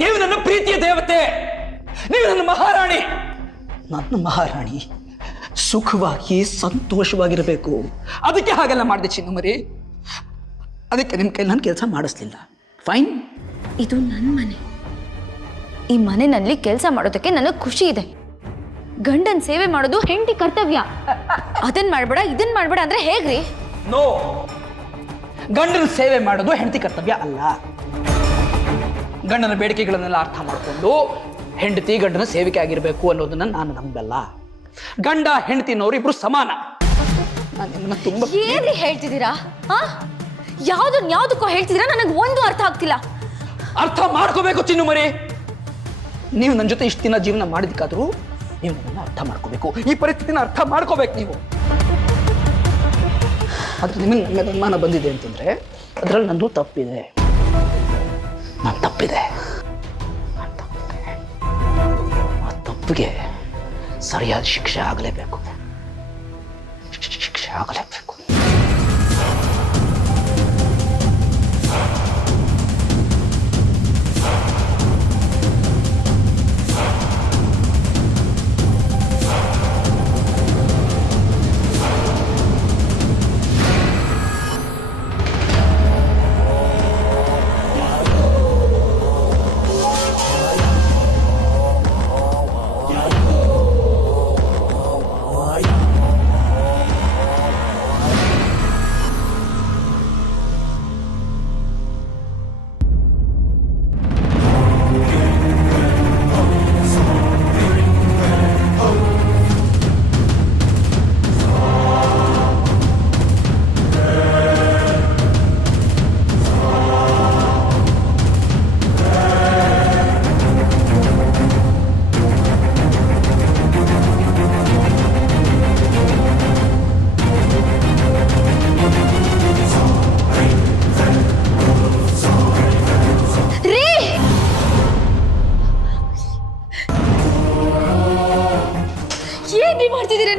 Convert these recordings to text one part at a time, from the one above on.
ನೀವು ನನ್ನ ಪ್ರೀತಿಯ ದೇವತೆ, ನೀವು ನನ್ನ ಮಹಾರಾಣಿ. ನನ್ನ ಮಹಾರಾಣಿ ಸುಖವಾಗಿ ಸಂತೋಷವಾಗಿರಬೇಕು. ಅದಕ್ಕೆ ಹಾಗೆಲ್ಲ ಮಾಡಿದೆ ಚಿನ್ನಮರಿ. ಅದಕ್ಕೆ ನಿಮ್ಮ ಕೈ ನಾನು ಕೆಲಸ ಮಾಡಿಸ್ಲಿಲ್ಲ. ಫೈನ್. ಇದು ನನ್ನ ಮನೆ. ಈ ಮನೆಯಲ್ಲಿ ಕೆಲಸ ಮಾಡೋದಕ್ಕೆ ನನಗೆ ಖುಷಿ ಇದೆ. ಗಂಡನ ಸೇವೆ ಮಾಡೋದು ಹೆಂಡತಿ ಕರ್ತವ್ಯ. ಅದನ್ನ ಮಾಡಬೇಡ ಇದನ್ನ ಮಾಡಬೇಡ ಅಂದ್ರೆ ಹೇಗ್ರಿ? ನೋ, ಗಂಡನ ಸೇವೆ ಮಾಡೋದು ಹೆಂಡತಿ ಕರ್ತವ್ಯ ಅಲ್ಲ. ಗಂಡನ ಬೇಡಿಕೆಗಳನ್ನೆಲ್ಲ ಅರ್ಥ ಮಾಡಿಕೊಂಡು ಹೆಂಡತಿ ಗಂಡನ ಸೇವಿಕೆ ಆಗಿರಬೇಕು ಅನ್ನೋದನ್ನ ನಾನು ನಂಬಲ್ಲ. ಗಂಡ ಹೆಂಡತಿನವರು ಇಬ್ರು ಸಮಾನ. ನಾನು ನಿಮ್ಮನ್ನ ತುಂಬಾ ಏನ್ರಿ ಹೇಳ್ತಿದ್ದೀರಾ? ಯಾವ್ದಕ್ಕೋ ಹೇಳ್ತಿದ್ದೀರಾ, ನನಗೆ ಒಂದು ಅರ್ಥ ಆಗ್ತಿಲ್ಲ. ಅರ್ಥ ಮಾಡ್ಕೋಬೇಕು ಚಿನ್ನುಮರಿ. ನೀವು ನನ್ನ ಜೊತೆ ಇಷ್ಟು ದಿನ ಜೀವನ ಮಾಡಿದಕ್ಕಾದ್ರೂ ನೀವು ನನ್ನನ್ನು ಅರ್ಥ ಮಾಡ್ಕೋಬೇಕು. ಈ ಪರಿಸ್ಥಿತಿನ ಅರ್ಥ ಮಾಡ್ಕೋಬೇಕು ನೀವು. ಆದ್ರೆ ನಿಮಗೆ ಅನುಮಾನ ಬಂದಿದೆ ಅಂತಂದ್ರೆ ಅದರಲ್ಲಿ ನಂದು ತಪ್ಪಿದೆ. ನನ್ನ ತಪ್ಪಿದೆ. ಆ ತಪ್ಪಿಗೆ ಸರಿಯಾದ ಶಿಕ್ಷೆ ಆಗಲೇಬೇಕು. ಶಿಕ್ಷೆ ಆಗಲೇಬೇಕು.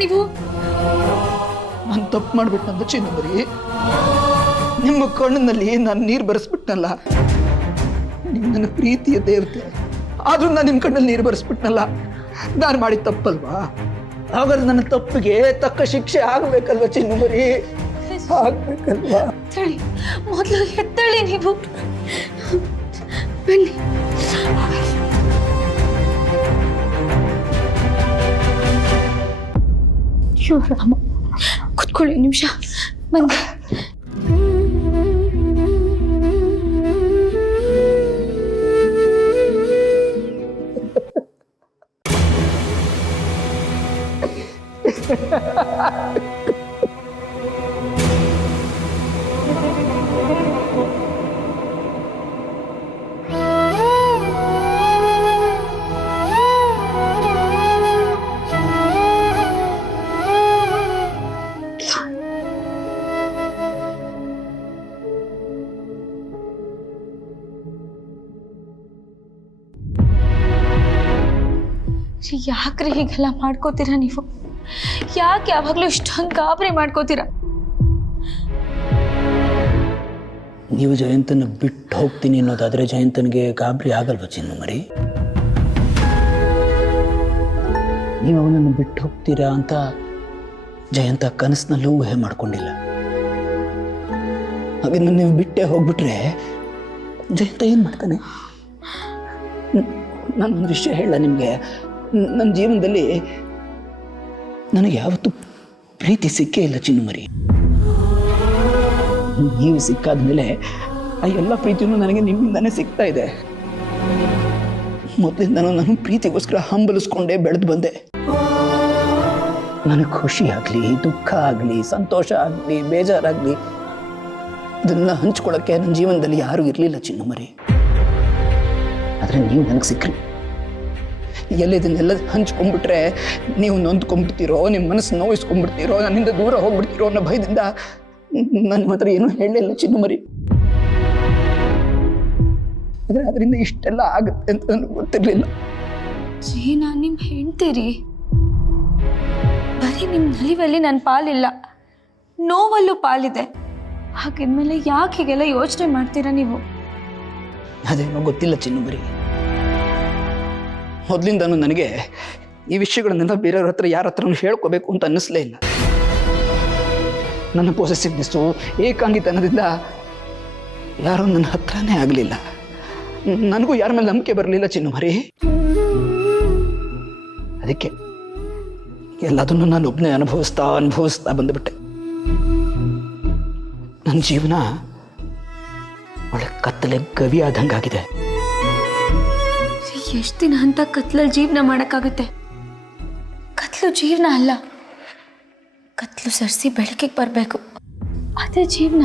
ನೀವು ನಾನು ತಪ್ಪು ಮಾಡ್ಬಿಟ್ಟಂತ ಚಿನ್ನಮರಿ. ನಿಮ್ಮ ಕಣ್ಣಿನಲ್ಲಿ ನಾನು ನೀರು ಬರೆಸ್ಬಿಟ್ನಲ್ಲ. ನೀವು ನನ್ನ ಪ್ರೀತಿಯ ದೇವತೆ, ಆದ್ರೂ ನಾನು ನಿಮ್ಮ ಕಣ್ಣಲ್ಲಿ ನೀರು ಬರೆಸ್ಬಿಟ್ನಲ್ಲ. ನಾನು ಮಾಡಿದ ತಪ್ಪಲ್ವಾ? ಹಾಗಾದ್ರೆ ನನ್ನ ತಪ್ಪಿಗೆ ತಕ್ಕ ಶಿಕ್ಷೆ ಆಗ್ಬೇಕಲ್ವಾ ಚಿನ್ನಮರಿ? ಆಗ್ಬೇಕಲ್ವಾ? ಮೊದಲು ಎತ್ತಳಿ ನೀವು. ಬನ್ನಿ. ಶಿವರಾಮ, ಕುತ್ಕೊಳ್ಳಿ ನಿಮಿಷ. ಬಂದೆ. ಯಾಕ್ರಿ ಹೀಗೆಲ್ಲ ಮಾಡ್ಕೋತೀರಾ ನೀವು? ಯಾಕೆ ಯಾವಾಗ್ಲೂ ಇಷ್ಟೊಂದು ಗಾಬರಿ ಮಾಡ್ಕೋತೀರಾ? ನೀವು ಜಯಂತನ ಬಿಟ್ಟು ಹೋಗ್ತೀನಿ ಅನ್ನೋದಾದ್ರೆ ಜಯಂತನಿಗೆ ಗಾಬರಿ ಆಗಲ್ವ ಚಿನ್ನಮರಿ? ನೀವು ಅವನನ್ನು ಬಿಟ್ಟು ಹೋಗ್ತೀರಾ ಅಂತ ಜಯಂತ ಕನಸಿನಲ್ಲೂ ಊಹೆ ಮಾಡ್ಕೊಂಡಿಲ್ಲ. ಹಾಗೆ ನೀವು ಬಿಟ್ಟೆ ಹೋಗ್ಬಿಟ್ರೆ ಜಯಂತ ಏನ್ ಮಾಡ್ತಾನೆ? ನಾನೊಂದು ವಿಷಯ ಹೇಳ ನಿಮಗೆ. ನನ್ನ ಜೀವನದಲ್ಲಿ ನನಗೆ ಯಾವತ್ತೂ ಪ್ರೀತಿ ಸಿಕ್ಕೇ ಇಲ್ಲ ಚಿನ್ನಮರಿ. ನೀವು ಸಿಕ್ಕಾದ್ಮೇಲೆ ಆ ಎಲ್ಲ ಪ್ರೀತಿಯೂ ನನಗೆ ನಿಮ್ಮಿಂದಾನೇ ಸಿಗ್ತಾ ಇದೆ. ಮೊದಲಿಂದ ನಾನು ಪ್ರೀತಿಗೋಸ್ಕರ ಹಂಬಲಿಸ್ಕೊಂಡೇ ಬೆಳೆದು ಬಂದೆ. ನನಗೆ ಖುಷಿ ಆಗಲಿ, ದುಃಖ ಆಗಲಿ, ಸಂತೋಷ ಆಗಲಿ, ಬೇಜಾರಾಗಲಿ, ಇದನ್ನ ಹಂಚ್ಕೊಳ್ಳೋಕ್ಕೆ ನನ್ನ ಜೀವನದಲ್ಲಿ ಯಾರೂ ಇರಲಿಲ್ಲ ಚಿನ್ನಮರಿ. ಆದರೆ ನೀವು ನನಗೆ ಸಿಕ್ಕರಿ. ಇದನ್ನೆಲ್ಲ ಹಂಚ್ಕೊಂಡ್ಬಿಟ್ರೆ ನೀವು ನೊಂದ್ಕೊಂಡ್ಬಿಡ್ತೀರೋ, ನಿಮ್ಮ ಮನಸ್ಸು ನೋಯಿಸ್ಕೊಂಡ್ಬಿಡ್ತೀರೋ, ನನ್ನಿಂದ ದೂರ ಹೋಗ್ಬಿಡ್ತೀರೋ ಅನ್ನೋ ಭಯದಿಂದ ನನ್ನ ಮಾತ್ರ ಏನೂ ಹೇಳಲಿಲ್ಲ ಚಿನ್ನಮರಿ. ಆದರೆ ಅದರಿಂದ ಇಷ್ಟೆಲ್ಲ ಆಗುತ್ತೆ ಅಂತ ನನಗೆ ಗೊತ್ತಿರಲಿಲ್ಲ. ನಾನು ನಿಮ್ ಹೇಳ್ತೀರಿ, ಬರೀ ನಿಮ್ ನಲಿವಲ್ಲಿ ನನ್ನ ಪಾಲಿಲ್ಲ, ನೋವಲ್ಲೂ ಪಾಲಿದೆ. ಹಾಗಿದ್ಮೇಲೆ ಯಾಕೆ ಹೀಗೆಲ್ಲ ಯೋಚನೆ ಮಾಡ್ತೀರಾ ನೀವು? ಅದೇನೋ ಗೊತ್ತಿಲ್ಲ ಚಿನ್ನಮರಿ. ಮೊದಲಿಂದನೂ ನನಗೆ ಈ ವಿಷಯಗಳನ್ನೆಲ್ಲ ಬೇರೆಯವ್ರ ಹತ್ರ ಯಾರ ಹತ್ರನೂ ಹೇಳ್ಕೋಬೇಕು ಅಂತ ಅನ್ನಿಸ್ಲೇ ಇಲ್ಲ. ನನ್ನ ಪೊಸೆಸಿವ್ನೆಸ್ಸು ಏಕಾಂಗಿತನದಿಂದ ಯಾರೂ ನನ್ನ ಹತ್ರನೇ ಆಗಲಿಲ್ಲ. ನನಗೂ ಯಾರ ಮೇಲೆ ನಂಬಿಕೆ ಬರಲಿಲ್ಲ ಚಿನ್ನುಮರಿ. ಅದಕ್ಕೆ ಎಲ್ಲದನ್ನು ನಾನು ಒಬ್ಬನೇ ಅನುಭವಿಸ್ತಾ ಬಂದುಬಿಟ್ಟೆ. ನನ್ನ ಜೀವನ ಒಳ್ಳೆ ಕತ್ತಲೆ ಗವಿ ಆದಂಗಾಗಿದೆ. ಎಷ್ಟು ದಿನ ಅಂತ ಕತ್ಲಲ್ಲಿ ಜೀವನ ಮಾಡೋಕ್ಕಾಗುತ್ತೆ? ಕತ್ಲು ಜೀವನ ಅಲ್ಲ. ಕತ್ಲು ಸರಿಸಿ ಬೆಳಕಿಗೆ ಬರಬೇಕು, ಅದೇ ಜೀವನ.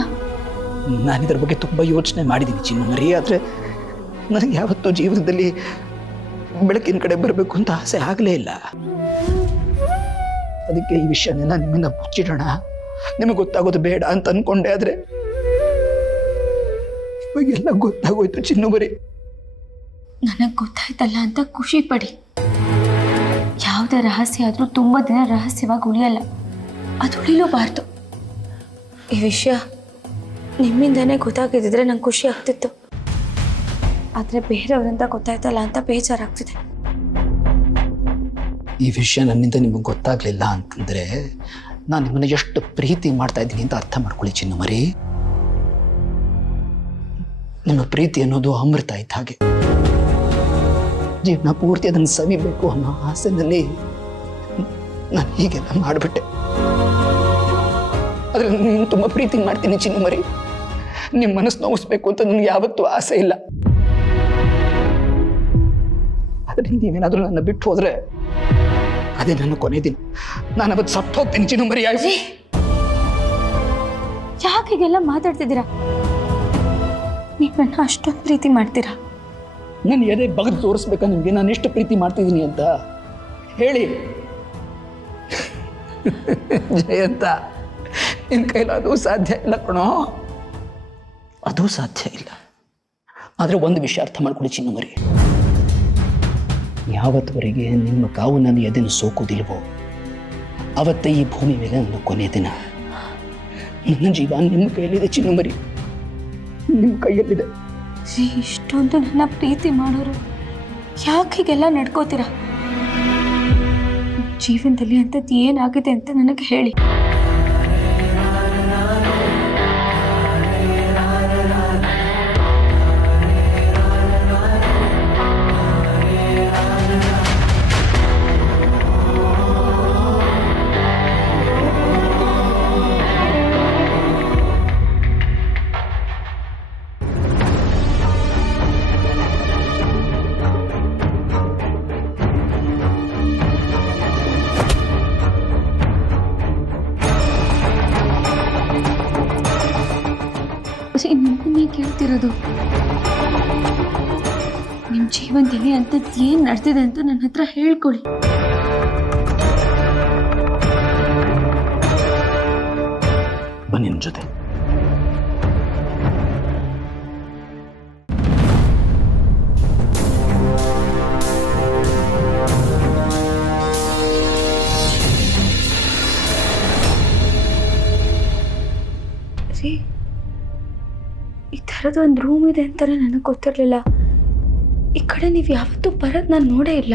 ನಾನು ಇದರ ಬಗ್ಗೆ ತುಂಬ ಯೋಚನೆ ಮಾಡಿದ್ದೀನಿ ಚಿನ್ನುಮರಿ. ಆದರೆ ನನಗೆ ಯಾವತ್ತೂ ಜೀವನದಲ್ಲಿ ಬೆಳಕಿನ ಕಡೆ ಬರಬೇಕು ಅಂತ ಆಸೆ ಆಗಲೇ ಇಲ್ಲ. ಅದಕ್ಕೆ ಈ ವಿಷಯನೆಲ್ಲ ನಿಮ್ಮಿಂದ ಮುಚ್ಚಿಡೋಣ, ನಿಮಗೆ ಗೊತ್ತಾಗೋದು ಬೇಡ ಅಂತ ಅನ್ಕೊಂಡೆ. ಆದರೆ ಇವಾಗೆಲ್ಲ ಗೊತ್ತಾಗೋಯ್ತು ಚಿನ್ನುಮರಿ. ನನಗೆ ಗೊತ್ತಾಯ್ತಲ್ಲ ಅಂತ ಖುಷಿ ಪಡಿ. ಯಾವುದೇ ರಹಸ್ಯ ಆದರೂ ತುಂಬ ದಿನ ರಹಸ್ಯವಾಗಿ ಉಳಿಯಲ್ಲ, ಅದು ಉಳಿಲೂಬಾರ್ದು. ಈ ವಿಷಯ ನಿಮ್ಮಿಂದನೇ ಗೊತ್ತಾಗಿದ್ದಿದ್ರೆ ನಂಗೆ ಖುಷಿ ಆಗ್ತಿತ್ತು. ಆದರೆ ಬೇರೆಯವರಿಂದ ಗೊತ್ತಾಯ್ತಲ್ಲ ಅಂತ ಬೇಜಾರಾಗ್ತಿದೆ. ಈ ವಿಷಯ ನನ್ನಿಂದ ನಿಮಗೆ ಗೊತ್ತಾಗ್ಲಿಲ್ಲ ಅಂತಂದ್ರೆ ನಾನು ನಿಮ್ಮನ್ನ ಎಷ್ಟು ಪ್ರೀತಿ ಮಾಡ್ತಾ ಇದ್ದೀನಿ ಅಂತ ಅರ್ಥ ಮಾಡ್ಕೊಳ್ಳಿ ಚಿನ್ನುಮರಿ. ನಿಮ್ಮ ಪ್ರೀತಿ ಅನ್ನೋದು ಅಮೃತ ಇದ್ದ ಹಾಗೆ. ಜೀವನ ಪೂರ್ತಿ ಅದನ್ನು ಸವಿಬೇಕು ಅನ್ನೋ ಆಸೆನಲ್ಲಿ ನಾನು ಹೀಗೆಲ್ಲ ಮಾಡಿಬಿಟ್ಟೆ. ಆದರೆ ನಾನು ತುಂಬ ಪ್ರೀತಿ ಮಾಡ್ತೀನಿ ಚಿನ್ನುಮರಿ. ನಿಮ್ಮ ಮನಸ್ಸು ನೋವಿಸ್ಬೇಕು ಅಂತ ನನಗೆ ಯಾವತ್ತೂ ಆಸೆ ಇಲ್ಲ. ಆದರೆ ನೀವೇನಾದರೂ ನನ್ನ ಬಿಟ್ಟು ಹೋದ್ರೆ ಅದೇ ನನ್ನ ಕೊನೆ ದಿನ. ನಾನು ಅವತ್ತು ಸತ್ತು ಹೋಗ್ತೀನಿ ಚಿನ್ನುಮರಿ. ಯಾಕೆ ಹೀಗೆಲ್ಲ ಮಾತಾಡ್ತಿದ್ದೀರಾ? ನೀವು ನನ್ನ ಅಷ್ಟೊಂದು ಪ್ರೀತಿ ಮಾಡ್ತೀರಾ? ನಾನು ಎದೆ ಬಗ್ದು ತೋರಿಸ್ಬೇಕಾ ನಿಮಗೆ ನಾನು ಎಷ್ಟು ಪ್ರೀತಿ ಮಾಡ್ತಿದ್ದೀನಿ ಅಂತ ಹೇಳಿ. ಜಯಂತ, ನಿನ್ನ ಕೈಲಾದರೂ ಸಾಧ್ಯ ಇಲ್ಲ ಕಣೋ, ಅದು ಸಾಧ್ಯ ಇಲ್ಲ. ಆದರೆ ಒಂದು ವಿಷಯ ಅರ್ಥ ಮಾಡ್ಕೊಳ್ಳಿ ಚಿನ್ನುಮರಿ. ಯಾವತ್ತುವರೆಗೆ ನಿಮ್ಮ ಕಾವು ನನ್ನ ಎದೆಯನ್ನು ಸೋಕೋದಿಲ್ವೋ ಅವತ್ತೇ ಈ ಭೂಮಿ ಮೇಲೆ ನನ್ನ ಕೊನೆಯ ದಿನ. ನನ್ನ ಜೀವ ನಿಮ್ಮ ಕೈಯಲ್ಲಿದೆ ಚಿನ್ನುಮರಿ, ನಿಮ್ಮ ಕೈಯಲ್ಲಿದೆ. ಇಷ್ಟೊಂದು ನನ್ನ ಪ್ರೀತಿ ಮಾಡೋರು ಯಾಕೆ ಹೀಗೆಲ್ಲ ನಡ್ಕೋತೀರಾ? ಜೀವನದಲ್ಲಿ ಅಂಥದ್ದು ಏನಾಗಿದೆ ಅಂತ ನನಗೆ ಹೇಳಿ. ನಿಮ್ಮನ್ನೇ ಕೇಳ್ತಿರೋದು. ನಿಮ್ಮ ಜೀವನದಲ್ಲಿ ಅಂಥದ್ದು ಏನು ನಡೆದಿದೆ ಅಂತ ನನ್ನ ಹತ್ರ ಹೇಳ್ಕೊಳ್ಳಿ. ಬನ್ನಿ ನನ್ನ ಜೊತೆ. ಈ ಥರದೊಂದು ರೂಮ್ ಇದೆ ಅಂತಾನೆ ನನಗೆ ಗೊತ್ತಿರಲಿಲ್ಲ. ಈ ಕಡೆ ನೀವು ಯಾವತ್ತೂ ಬರೋದು ನಾನು ನೋಡೇ ಇಲ್ಲ.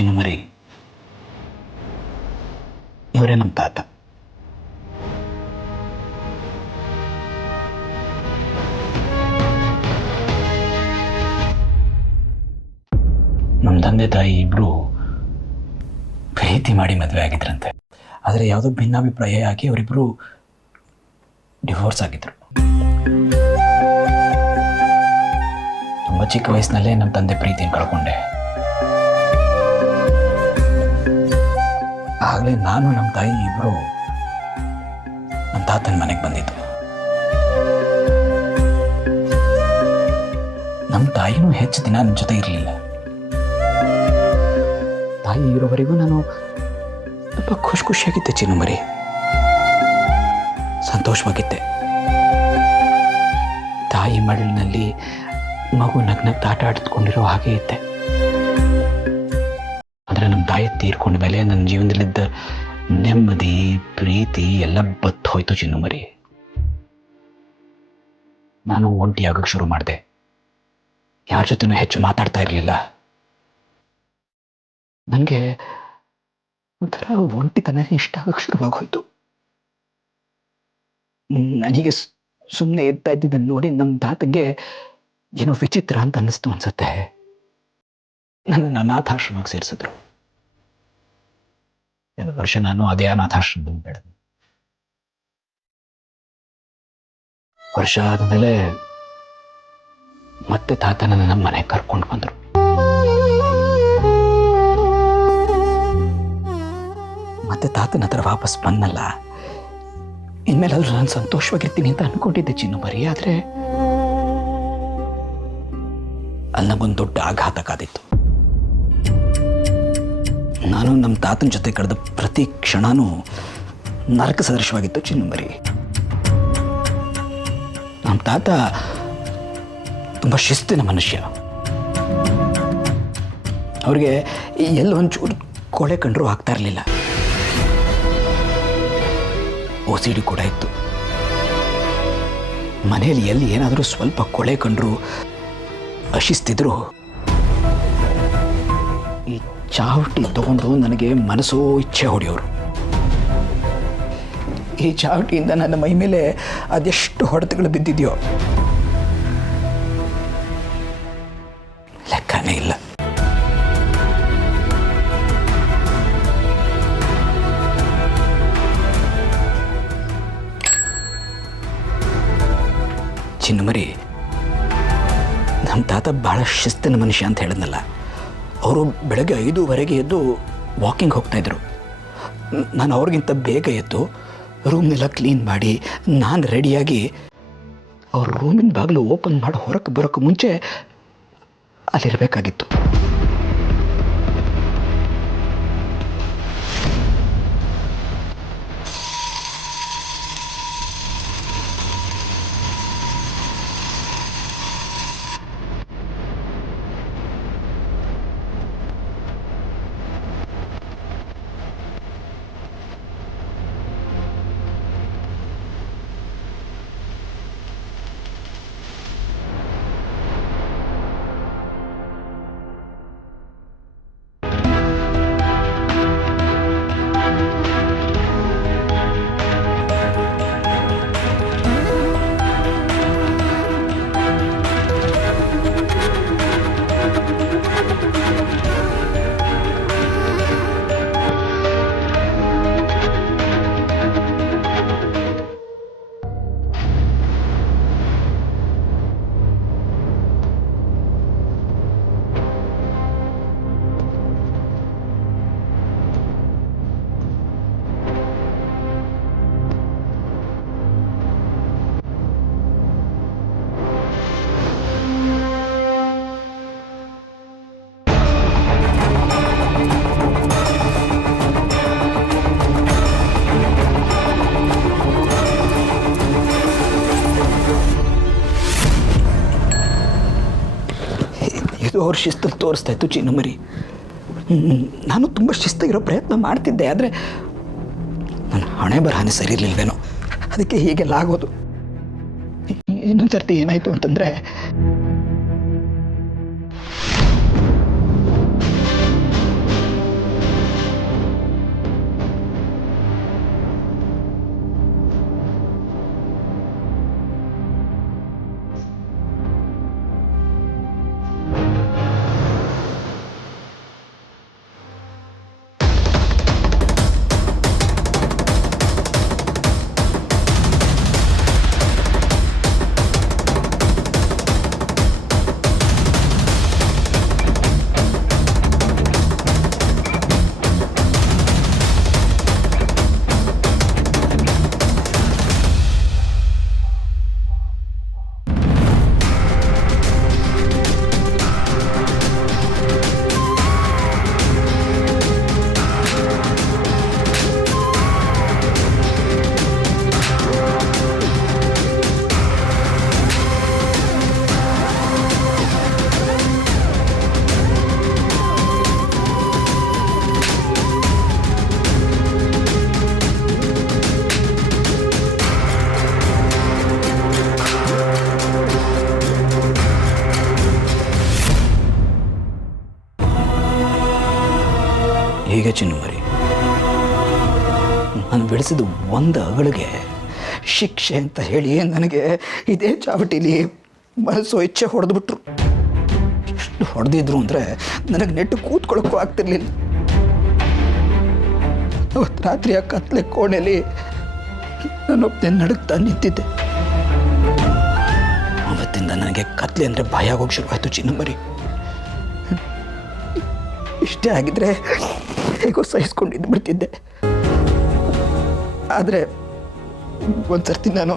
ಚಿನ್ನಮರಿ, ಇವರೇ ನಮ್ಮ ತಾತ. ನಮ್ಮ ತಂದೆ ತಾಯಿ ಇಬ್ರು ಪ್ರೀತಿ ಮಾಡಿ ಮದುವೆ ಆಗಿದ್ರಂತೆ. ಆದರೆ ಯಾವುದೋ ಭಿನ್ನಾಭಿಪ್ರಾಯ ಆಗಿ ಅವರಿಬ್ಬರು ಡಿವೋರ್ಸ್ ಆಗಿದ್ರು. ತುಂಬ ಚಿಕ್ಕ ವಯಸ್ಸಿನಲ್ಲೇ ನಮ್ಮ ತಂದೆ ಪ್ರೀತಿಯನ್ನು ಕಳ್ಕೊಂಡೆ. ಆಗಲೇ ನಾನು ನಮ್ಮ ತಾಯಿ ಇಬ್ಬರು ನಮ್ಮ ತಾತನ ಮನೆಗೆ ಬಂದಿದ್ದು. ನಮ್ಮ ತಾಯಿನೂ ಹೆಚ್ಚು ದಿನ ನನ್ನ ಜೊತೆ ಇರಲಿಲ್ಲ. ತಾಯಿ ಇರೋವರೆಗೂ ನಾನು ತುಂಬ ಖುಷಿಯಾಗಿದ್ದೆ ಚಿನ್ನಮರಿ, ಸಂತೋಷವಾಗಿದ್ದೆ. ತಾಯಿ ಮಡಿಲಿನಲ್ಲಿ ಮಗು ನಗ್ನಗ್ತಾ ಆಟ ಆಡಿದ್ಕೊಂಡಿರೋ ಹಾಗೆ ಇದ್ದೆ. ಆದರೆ ನಮ್ಮ ತಾಯಿ ತೀರ್ಕೊಂಡ ಮೇಲೆ ನನ್ನ ಜೀವನದಲ್ಲಿದ್ದ ನೆಮ್ಮದಿ, ಪ್ರೀತಿ ಎಲ್ಲ ಬತ್ತು ಹೋಯ್ತು ಚಿನ್ನಮರಿ. ನಾನು ಒಂಟಿಯಾಗಕ್ಕೆ ಶುರು ಮಾಡಿದೆ. ಯಾರ ಜೊತೆನೂ ಹೆಚ್ಚು ಮಾತಾಡ್ತಾ ಇರಲಿಲ್ಲ. ನನಗೆ ಒಂಥರ ಒಂಟಿತನ ಇಷ್ಟ ಆಗಕ್ಕೆ ಶುರುವಾಗೋಯ್ತು. ನನಗೆ ಸುಮ್ಮನೆ ಇರ್ತಾ ಇದ್ದಿದ್ದನ್ನು ನೋಡಿ ನಮ್ಮ ತಾತಂಗೆ ಏನೋ ವಿಚಿತ್ರ ಅಂತ ಅನ್ನಿಸ್ತು ಅನ್ಸುತ್ತೆ. ನನ್ನ ಅನಾಥಾಶ್ರಮಕ್ಕೆ ಸೇರಿಸಿದ್ರು. 2 ವರ್ಷ ನಾನು ಅದೇ ಅನಾಥಾಶ್ರಮದಲ್ಲಿ ಬೆಳೆದೆ. ವರ್ಷ ಆದಮೇಲೆ ಮತ್ತೆ ತಾತ ನನ್ನ ನಮ್ಮ ಮನೆಗೆ ಕರ್ಕೊಂಡು ಬಂದರು. ಮತ್ತೆ ತಾತನ ಹತ್ರ ವಾಪಸ್ ಬಂದಲ್ಲ. ಇನ್ಮೇಲಾದ್ರೂ ನಾನು ಸಂತೋಷವಾಗಿರ್ತೀನಿ ಅಂತ ಅನ್ಕೊಂಡಿದ್ದೆ ಚಿನ್ನಮರಿ. ಆದರೆ ಅಲ್ಲಿ ನನಗೊಂದು ದೊಡ್ಡ ಆಘಾತ ಕಾದಿತ್ತು. ನಾನು ನಮ್ಮ ತಾತನ ಜೊತೆ ಕಳೆದ ಪ್ರತಿ ಕ್ಷಣನೂ ನರಕ ಸದೃಶವಾಗಿತ್ತು ಚಿನ್ನಮರಿ. ನಮ್ಮ ತಾತ ತುಂಬ ಶಿಸ್ತಿನ ಮನುಷ್ಯ. ಅವ್ರಿಗೆ ಎಲ್ಲೊಂಚೂರು ಕೊಳೆ ಕಂಡ್ರೂ ಆಗ್ತಾ ಇರಲಿಲ್ಲ. OCD ಕೂಡ ಇತ್ತು. ಮನೆಯಲ್ಲಿ ಎಲ್ಲಿ ಏನಾದರೂ ಸ್ವಲ್ಪ ಕೊಳೆ ಕಂಡ್ರು, ಅಶಿಸ್ತಿದ್ರು, ಈ ಚಾವಟಿ ತಗೊಂಡು ನನಗೆ ಮನಸ್ಸೋ ಇಚ್ಛೆ ಹೊಡೆಯೋರು. ಈ ಚಾವಟಿಯಿಂದ ನನ್ನ ಮೈ ಮೇಲೆ ಅದೆಷ್ಟು ಹೊಡೆತಗಳು ಬಿದ್ದಿದೆಯೋ ಲೆಕ್ಕನೇ ಇಲ್ಲ. ಚಿನ್ನಮರಿ, ನಮ್ಮ ತಾತ ಭಾಳ ಶಿಸ್ತಿನ ಮನುಷ್ಯ ಅಂತ ಹೇಳಿದ್ನಲ್ಲ. ಅವರು ಬೆಳಗ್ಗೆ 5:15 ಎದ್ದು ವಾಕಿಂಗ್ ಹೋಗ್ತಾಯಿದ್ರು. ನಾನು ಅವ್ರಿಗಿಂತ ಬೇಗ ಎದ್ದು ರೂಮ್ನೆಲ್ಲ ಕ್ಲೀನ್ ಮಾಡಿ ನಾನು ರೆಡಿಯಾಗಿ ಅವ್ರ ರೂಮಿನ ಬಾಗಿಲು ಓಪನ್ ಮಾಡಿ ಹೊರಕ್ಕೆ ಬರೋಕ್ಕೆ ಮುಂಚೆ ಅಲ್ಲಿರಬೇಕಾಗಿತ್ತು. ಇದು ಅವ್ರ ಶಿಸ್ತಲ್ಲಿ ತೋರಿಸ್ತಾ ಇತ್ತು ಚಿನ್ನಮರಿ. ನಾನು ತುಂಬ ಶಿಸ್ತಾಗಿರೋ ಪ್ರಯತ್ನ ಮಾಡ್ತಿದ್ದೆ. ಆದರೆ ನನ್ನ ಹಣೆ ಬರಹನೇ ಸರಿ ಇರಲಿಲ್ವೇನೋ, ಅದಕ್ಕೆ ಹೀಗೆಲ್ಲ ಆಗೋದು. ಇನ್ನೊಂದು ಸರ್ತಿ ಏನಾಯಿತು ಅಂತಂದರೆ, ಬೆಳೆಸಿದ ಒಂದು ಅಗಳಿಗೆ ಶಿಕ್ಷೆ ಅಂತ ಹೇಳಿ ನನಗೆ ಇದೇ ಚಾವಟಿಲಿ ಮನಸ್ಸು ಇಚ್ಛೆ ಹೊಡೆದ್ಬಿಟ್ರು. ಎಷ್ಟು ಹೊಡೆದಿದ್ರು ಅಂದರೆ ನನಗೆ ನೆಟ್ಟು ಕೂತ್ಕೊಳ್ಳೋಕ್ಕೂ ಆಗ್ತಿರ್ಲಿಲ್ಲ. ಅವತ್ತು ರಾತ್ರಿ ಆ ಕತ್ಲೆ ಕೋಣೆಯಲ್ಲಿ ನಾನೊಬ್ಬನೇ ನಡುಗ್ತಾ ನಿಂತಿದ್ದೆ. ಅವತ್ತಿಂದ ನನಗೆ ಕತ್ಲೆ ಅಂದರೆ ಭಯ ಆಗೋಗಿ ಶುರುವಾಯಿತು ಚಿನ್ನಮರಿ. ಇಷ್ಟೇ ಆಗಿದ್ರೆ ಹೇಗೋ ಸಹಿಸ್ಕೊಂಡಿದ್ದು ಬಿಡ್ತಿದ್ದೆ. ಆದರೆ ಒಂದ್ಸರ್ತಿ ನಾನು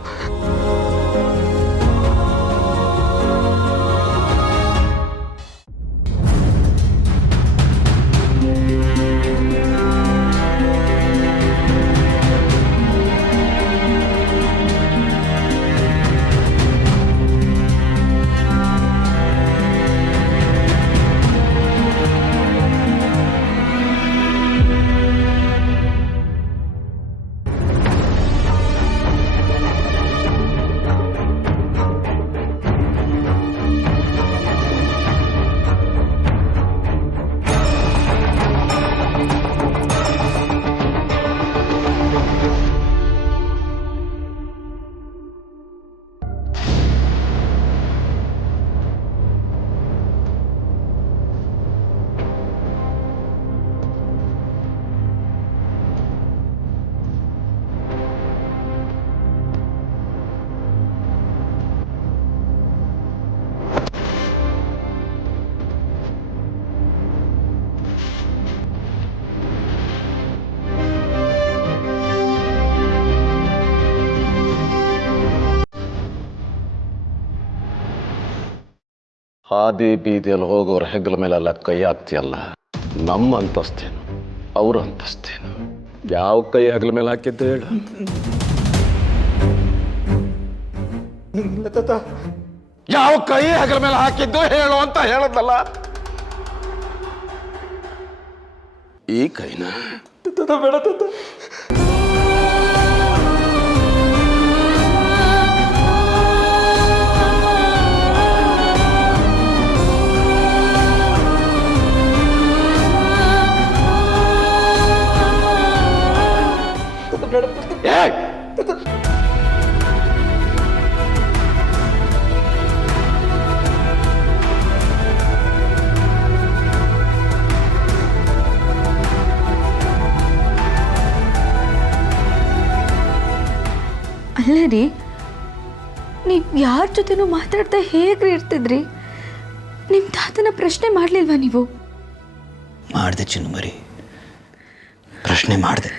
ಹಾದಿ ಬೀದಿಯಲ್ಲಿ ಹೋಗೋರ ಹೆಗಲ ಮೇಲೆಲ್ಲ ಕೈ ಹಾಕ್ತಿಯಲ್ಲ, ನಮ್ಮ ಅಂತಸ್ತೇನು ಅವ್ರ ಅಂತಸ್ತೇನು? ಯಾವ ಕೈ ಹೆಗಲ ಮೇಲೆ ಹಾಕಿದ್ದೆ ಹೇಳು? ಯಾವ ಕೈ ಹೆಗಲ ಮೇಲೆ ಹಾಕಿದ್ದು ಹೇಳು ಅಂತ ಹೇಳದಲ್ಲ. ಈ ಕೈನ ಬೇಡ ತತ್ತ. ಅಲ್ಲ ರೀ, ನೀವು ಯಾರ ಜೊತೆನೂ ಮಾತಾಡ್ತಾ ಹೇಗ್ರಿ ಇರ್ತಿದ್ರಿ? ನಿಮ್ಮ ತಾತನ ಪ್ರಶ್ನೆ ಮಾಡಲಿಲ್ವಾ ನೀವು? ಮಾಡಿದೆ ಚಿನ್ನಮರಿ, ಪ್ರಶ್ನೆ ಮಾಡಿದೆ.